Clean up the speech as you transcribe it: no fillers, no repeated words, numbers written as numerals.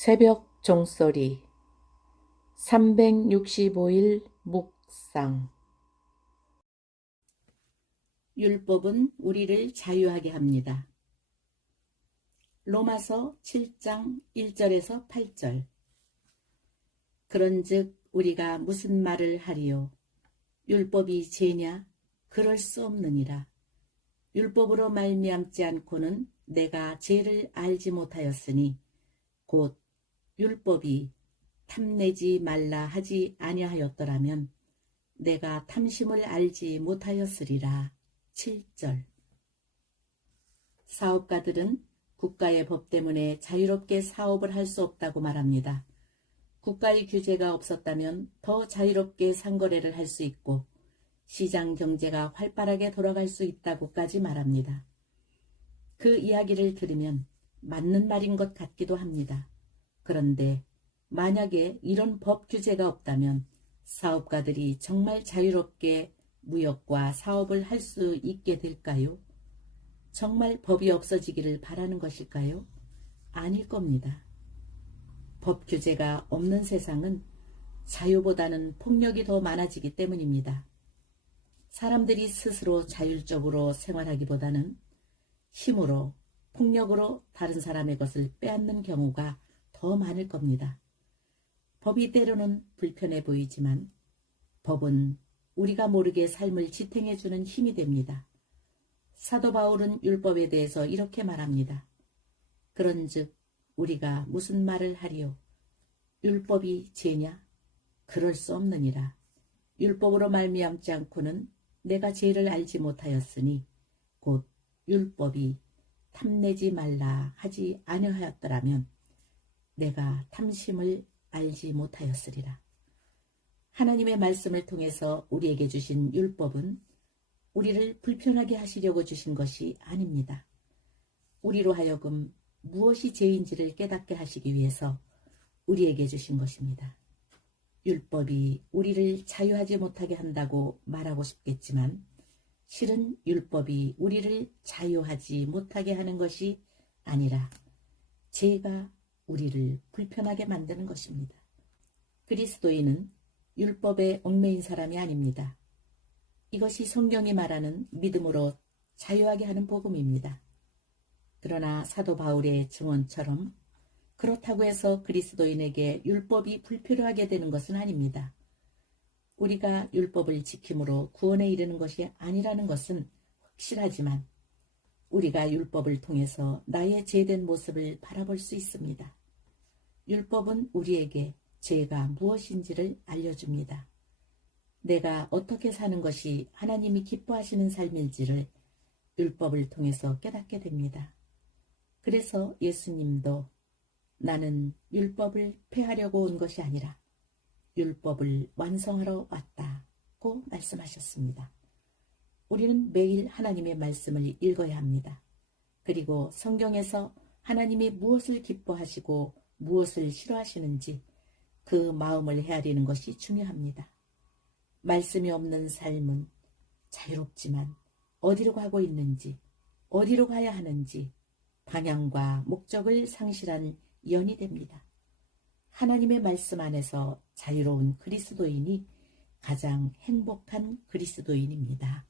새벽 종소리 365일 묵상. 율법은 우리를 자유하게 합니다. 로마서 7장 1절에서 8절. 그런즉 우리가 무슨 말을 하리요? 율법이 죄냐? 그럴 수 없느니라. 율법으로 말미암지 않고는 내가 죄를 알지 못하였으니 곧 율법이 탐내지 말라 하지 아니하였더라면 내가 탐심을 알지 못하였으리라. 7절. 사업가들은 국가의 법 때문에 자유롭게 사업을 할 수 없다고 말합니다. 국가의 규제가 없었다면 더 자유롭게 상거래를 할 수 있고 시장 경제가 활발하게 돌아갈 수 있다고까지 말합니다. 그 이야기를 들으면 맞는 말인 것 같기도 합니다. 그런데 만약에 이런 법 규제가 없다면 사업가들이 정말 자유롭게 무역과 사업을 할 수 있게 될까요? 정말 법이 없어지기를 바라는 것일까요? 아닐 겁니다. 법 규제가 없는 세상은 자유보다는 폭력이 더 많아지기 때문입니다. 사람들이 스스로 자율적으로 생활하기보다는 힘으로, 폭력으로 다른 사람의 것을 빼앗는 경우가 더 많을 겁니다. 법이 때로는 불편해 보이지만 법은 우리가 모르게 삶을 지탱해주는 힘이 됩니다. 사도 바울은 율법에 대해서 이렇게 말합니다. 그런즉 우리가 무슨 말을 하리요? 율법이 죄냐? 그럴 수 없느니라. 율법으로 말미암지 않고는 내가 죄를 알지 못하였으니 곧 율법이 탐내지 말라 하지 아니하였더라면 내가 탐심을 알지 못하였으리라. 하나님의 말씀을 통해서 우리에게 주신 율법은 우리를 불편하게 하시려고 주신 것이 아닙니다. 우리로 하여금 무엇이 죄인지를 깨닫게 하시기 위해서 우리에게 주신 것입니다. 율법이 우리를 자유하지 못하게 한다고 말하고 싶겠지만 실은 율법이 우리를 자유하지 못하게 하는 것이 아니라 죄가 우리를 불편하게 만드는 것입니다. 그리스도인은 율법에 얽매인 사람이 아닙니다. 이것이 성경이 말하는 믿음으로 자유하게 하는 복음입니다. 그러나 사도 바울의 증언처럼 그렇다고 해서 그리스도인에게 율법이 불필요하게 되는 것은 아닙니다. 우리가 율법을 지킴으로 구원에 이르는 것이 아니라는 것은 확실하지만 우리가 율법을 통해서 나의 죄된 모습을 바라볼 수 있습니다. 율법은 우리에게 죄가 무엇인지를 알려줍니다. 내가 어떻게 사는 것이 하나님이 기뻐하시는 삶인지를 율법을 통해서 깨닫게 됩니다. 그래서 예수님도 나는 율법을 폐하려고 온 것이 아니라 율법을 완성하러 왔다고 말씀하셨습니다. 우리는 매일 하나님의 말씀을 읽어야 합니다. 그리고 성경에서 하나님이 무엇을 기뻐하시고 무엇을 싫어하시는지 그 마음을 헤아리는 것이 중요합니다. 말씀이 없는 삶은 자유롭지만 어디로 가고 있는지, 어디로 가야 하는지 방향과 목적을 상실한 연이 됩니다. 하나님의 말씀 안에서 자유로운 그리스도인이 가장 행복한 그리스도인입니다.